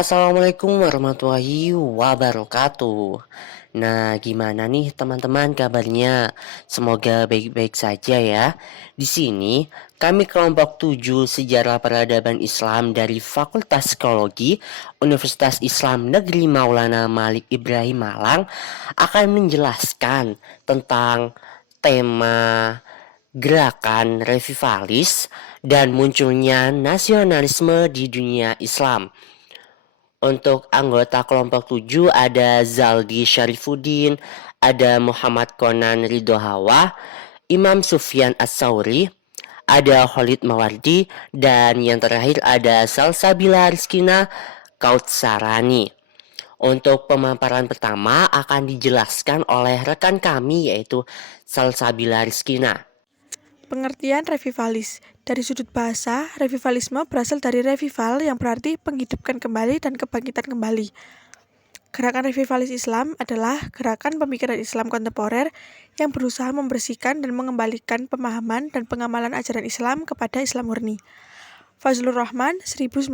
Assalamualaikum warahmatullahi wabarakatuh. Nah, gimana nih teman-teman kabarnya? Semoga baik-baik saja ya. Di sini kami kelompok 7 Sejarah Peradaban Islam dari Fakultas Psikologi Universitas Islam Negeri Maulana Malik Ibrahim Malang akan menjelaskan tentang tema gerakan revivalis dan munculnya nasionalisme di dunia Islam. Untuk anggota kelompok 7 ada Zaldi Syarifuddin, ada Muhammad Konan Ridho Hawa, Imam Sufyan As-Sauri, ada Khalid Mawardi, dan yang terakhir ada Salsabila Rizkina Kautsarani. Untuk pemaparan pertama akan dijelaskan oleh rekan kami yaitu Salsabila Rizkina. Pengertian revivalis. Dari sudut bahasa, revivalisme berasal dari revival yang berarti menghidupkan kembali dan kebangkitan kembali. Gerakan revivalis Islam adalah gerakan pemikiran Islam kontemporer yang berusaha membersihkan dan mengembalikan pemahaman dan pengamalan ajaran Islam kepada Islam murni. Fazlur Rahman 1919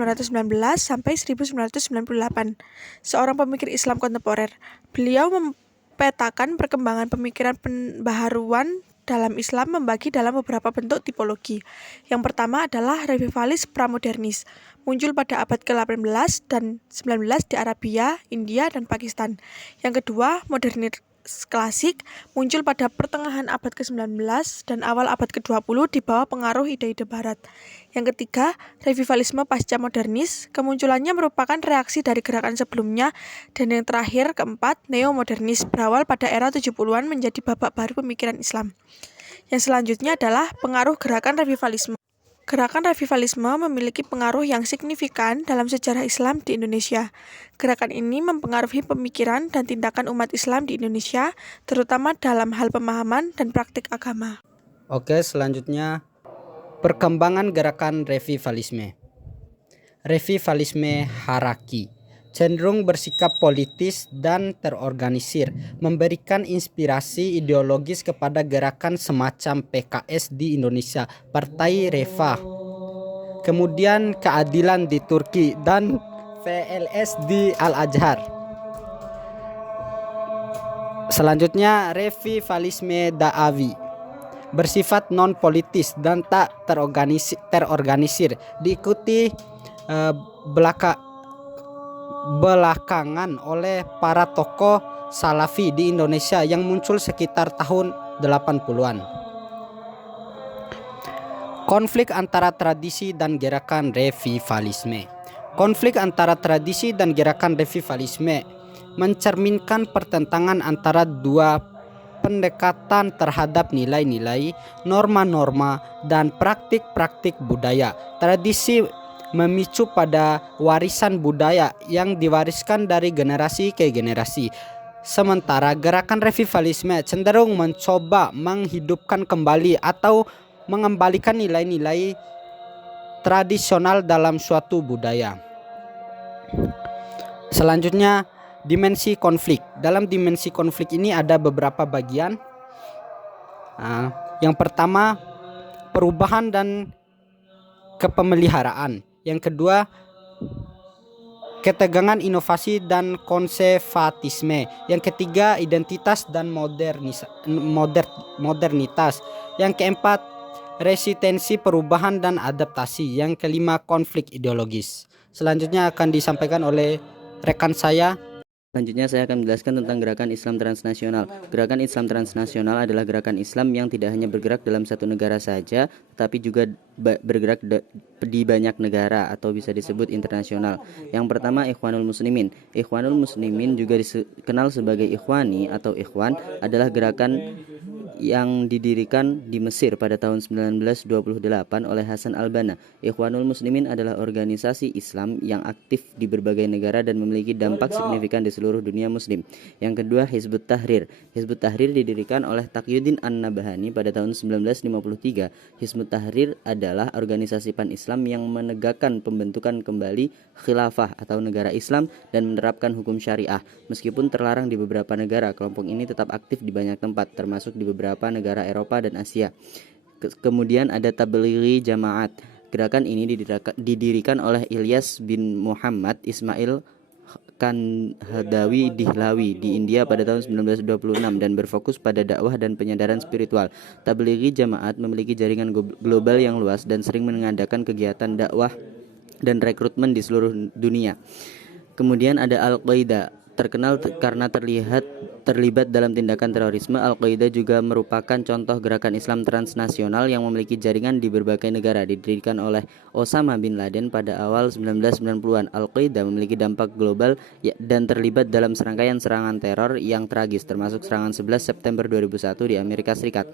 sampai 1998, seorang pemikir Islam kontemporer. Beliau memetakan perkembangan pemikiran pembaharuan dalam Islam membagi dalam beberapa bentuk tipologi. Yang pertama adalah revivalis pramodernis, muncul pada abad ke-18 dan 19 di Arabia, India, dan Pakistan. Yang kedua, modernis klasik, muncul pada pertengahan abad ke-19 dan awal abad ke-20 di bawah pengaruh ide-ide barat. Yang ketiga, revivalisme pasca modernis, kemunculannya merupakan reaksi dari gerakan sebelumnya. Dan yang terakhir, keempat, neomodernis, berawal pada era 70-an menjadi babak baru pemikiran Islam. Yang selanjutnya adalah pengaruh gerakan revivalisme. Gerakan revivalisme memiliki pengaruh yang signifikan dalam sejarah Islam di Indonesia. Gerakan ini mempengaruhi pemikiran dan tindakan umat Islam di Indonesia, terutama dalam hal pemahaman dan praktik agama. Oke, selanjutnya perkembangan gerakan revivalisme. Revivalisme Haraki cenderung bersikap politis dan terorganisir, memberikan inspirasi ideologis kepada gerakan semacam PKS di Indonesia, Partai Reva, kemudian Keadilan di Turki, dan VLS di Al-Azhar. Selanjutnya, revivalisme Da'awi bersifat non-politis dan tak terorganisir, diikuti belakangan oleh para tokoh Salafi di Indonesia yang muncul sekitar tahun 80-an. Konflik antara tradisi dan gerakan revivalisme. Konflik antara tradisi dan gerakan revivalisme mencerminkan pertentangan antara dua pendekatan terhadap nilai-nilai, norma-norma, dan praktik-praktik budaya. Tradisi memicu pada warisan budaya yang diwariskan dari generasi ke generasi. Sementara gerakan revivalisme cenderung mencoba menghidupkan kembali atau mengembalikan nilai-nilai tradisional dalam suatu budaya. Selanjutnya, dimensi konflik. Dalam dimensi konflik ini ada beberapa bagian. Yang pertama, perubahan dan kepemeliharaan. Yang kedua, ketegangan inovasi dan konservatisme. Yang ketiga, identitas dan modernitas. Yang keempat, resistensi perubahan dan adaptasi. Yang kelima, konflik ideologis. Selanjutnya akan disampaikan oleh rekan saya. Selanjutnya saya akan menjelaskan tentang gerakan Islam transnasional. Gerakan Islam transnasional adalah gerakan Islam yang tidak hanya bergerak dalam satu negara saja, tetapi juga bergerak di banyak negara atau bisa disebut internasional. Yang pertama, Ikhwanul Muslimin. Ikhwanul Muslimin juga dikenal sebagai Ikhwani atau Ikhwan, adalah gerakan yang didirikan di Mesir pada tahun 1928 oleh Hasan al-Banna. Ikhwanul Muslimin adalah organisasi Islam yang aktif di berbagai negara dan memiliki dampak signifikan di seluruh dunia muslim. Yang kedua, Hizbut Tahrir. Hizbut Tahrir didirikan oleh Taqiyuddin An-Nabhani pada tahun 1953. Hizbut Tahrir adalah organisasi pan-Islam yang menegakkan pembentukan kembali khilafah atau negara Islam dan menerapkan hukum syariah. Meskipun terlarang di beberapa negara, kelompok ini tetap aktif di banyak tempat, termasuk di beberapa negara Eropa dan Asia. Kemudian ada Tablighi Jamaat. Gerakan ini didirikan oleh Ilyas bin Muhammad Ismail Kanhadawi Dihlawi di India pada tahun 1926 dan berfokus pada dakwah dan penyadaran spiritual. Tablighi Jamaat memiliki jaringan global yang luas dan sering mengadakan kegiatan dakwah dan rekrutmen di seluruh dunia. Kemudian ada Al-Qaeda, terkenal karena terlibat dalam tindakan terorisme. Al-Qaeda juga merupakan contoh gerakan Islam transnasional yang memiliki jaringan di berbagai negara. Didirikan oleh Osama bin Laden pada awal 1990-an, Al-Qaeda memiliki dampak global dan terlibat dalam serangkaian serangan teror yang tragis, termasuk serangan 11 September 2001 di Amerika Serikat.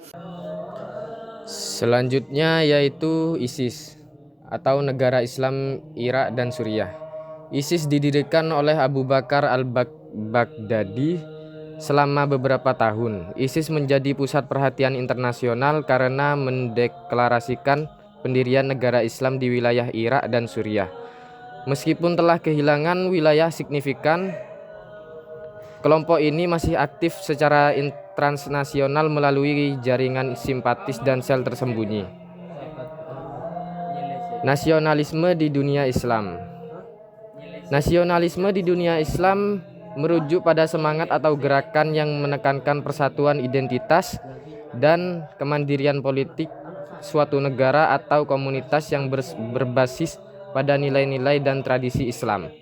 Selanjutnya yaitu ISIS atau Negara Islam Irak dan Suriah. ISIS didirikan oleh Abu Bakar al-Baghdadi selama beberapa tahun. ISIS menjadi pusat perhatian internasional karena mendeklarasikan pendirian negara Islam di wilayah Irak dan Suriah. Meskipun telah kehilangan wilayah signifikan, kelompok ini masih aktif secara transnasional melalui jaringan simpatis dan sel tersembunyi. Nasionalisme di dunia Islam. Nasionalisme di dunia Islam merujuk pada semangat atau gerakan yang menekankan persatuan identitas dan kemandirian politik suatu negara atau komunitas yang berbasis pada nilai-nilai dan tradisi Islam.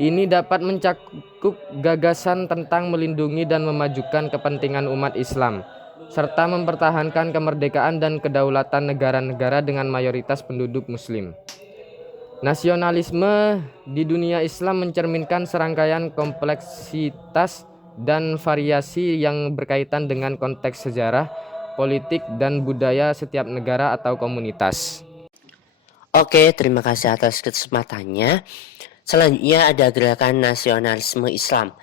Ini dapat mencakup gagasan tentang melindungi dan memajukan kepentingan umat Islam, serta mempertahankan kemerdekaan dan kedaulatan negara-negara dengan mayoritas penduduk Muslim. Nasionalisme di dunia Islam mencerminkan serangkaian kompleksitas dan variasi yang berkaitan dengan konteks sejarah, politik, dan budaya setiap negara atau komunitas. Oke, terima kasih atas kesempatannya. Selanjutnya ada gerakan nasionalisme Islam.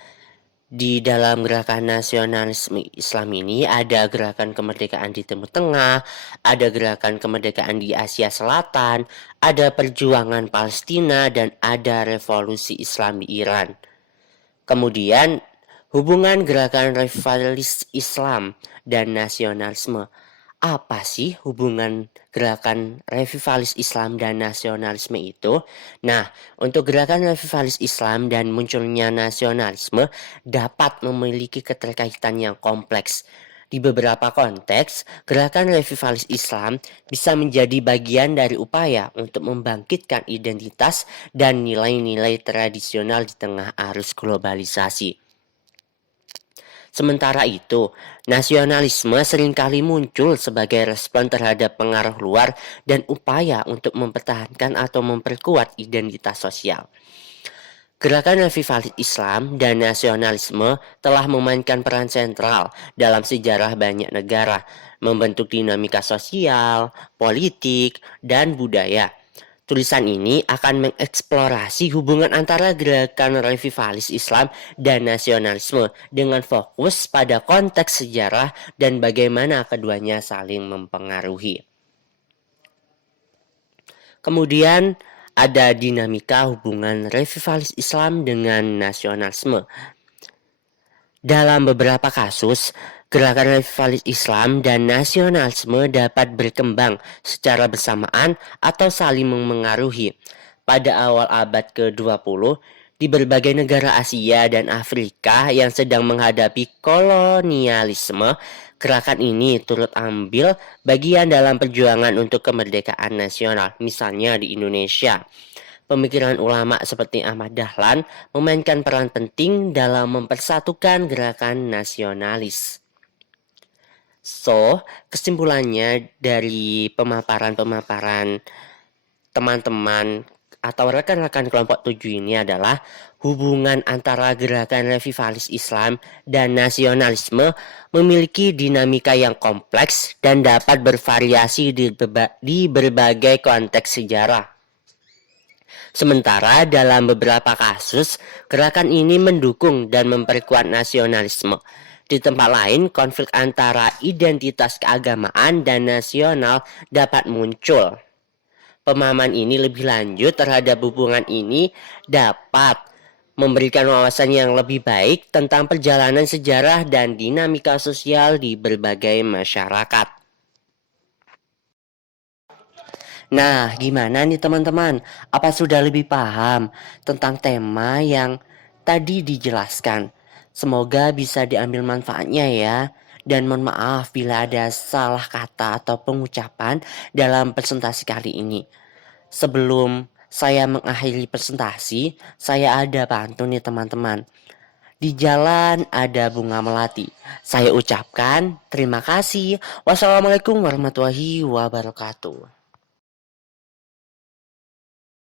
Di dalam gerakan nasionalisme Islam ini ada gerakan kemerdekaan di Timur Tengah, ada gerakan kemerdekaan di Asia Selatan, ada perjuangan Palestina, dan ada revolusi Islam di Iran. Kemudian hubungan gerakan revivalis Islam dan nasionalisme. Apa sih hubungan gerakan revivalis Islam dan nasionalisme itu? Nah, untuk gerakan revivalis Islam dan munculnya nasionalisme dapat memiliki keterkaitan yang kompleks. Di beberapa konteks, gerakan revivalis Islam bisa menjadi bagian dari upaya untuk membangkitkan identitas dan nilai-nilai tradisional di tengah arus globalisasi. Sementara itu, nasionalisme seringkali muncul sebagai respon terhadap pengaruh luar dan upaya untuk mempertahankan atau memperkuat identitas sosial. Gerakan revivalis Islam dan nasionalisme telah memainkan peran sentral dalam sejarah banyak negara, membentuk dinamika sosial, politik, dan budaya. Tulisan ini akan mengeksplorasi hubungan antara gerakan revivalis Islam dan nasionalisme dengan fokus pada konteks sejarah dan bagaimana keduanya saling mempengaruhi. Kemudian ada dinamika hubungan revivalis Islam dengan nasionalisme. Dalam beberapa kasus, gerakan revivalis Islam dan nasionalisme dapat berkembang secara bersamaan atau saling mengaruhi. Pada awal abad ke-20, di berbagai negara Asia dan Afrika yang sedang menghadapi kolonialisme, gerakan ini turut ambil bagian dalam perjuangan untuk kemerdekaan nasional, misalnya di Indonesia. Pemikiran ulama seperti Ahmad Dahlan memainkan peran penting dalam mempersatukan gerakan nasionalis. So, kesimpulannya dari pemaparan teman-teman atau rekan-rekan kelompok 7 ini adalah hubungan antara gerakan revivalis Islam dan nasionalisme memiliki dinamika yang kompleks dan dapat bervariasi di berbagai konteks sejarah. Sementara dalam beberapa kasus, gerakan ini mendukung dan memperkuat nasionalisme. Di tempat lain, konflik antara identitas keagamaan dan nasional dapat muncul. Pemahaman ini lebih lanjut terhadap hubungan ini dapat memberikan wawasan yang lebih baik tentang perjalanan sejarah dan dinamika sosial di berbagai masyarakat. Nah, gimana nih teman-teman? Apa sudah lebih paham tentang tema yang tadi dijelaskan? Semoga bisa diambil manfaatnya ya. Dan mohon maaf bila ada salah kata atau pengucapan dalam presentasi kali ini. Sebelum saya mengakhiri presentasi, saya ada pantun nih teman-teman. Di jalan ada bunga melati. Saya ucapkan terima kasih. Wassalamualaikum warahmatullahi wabarakatuh.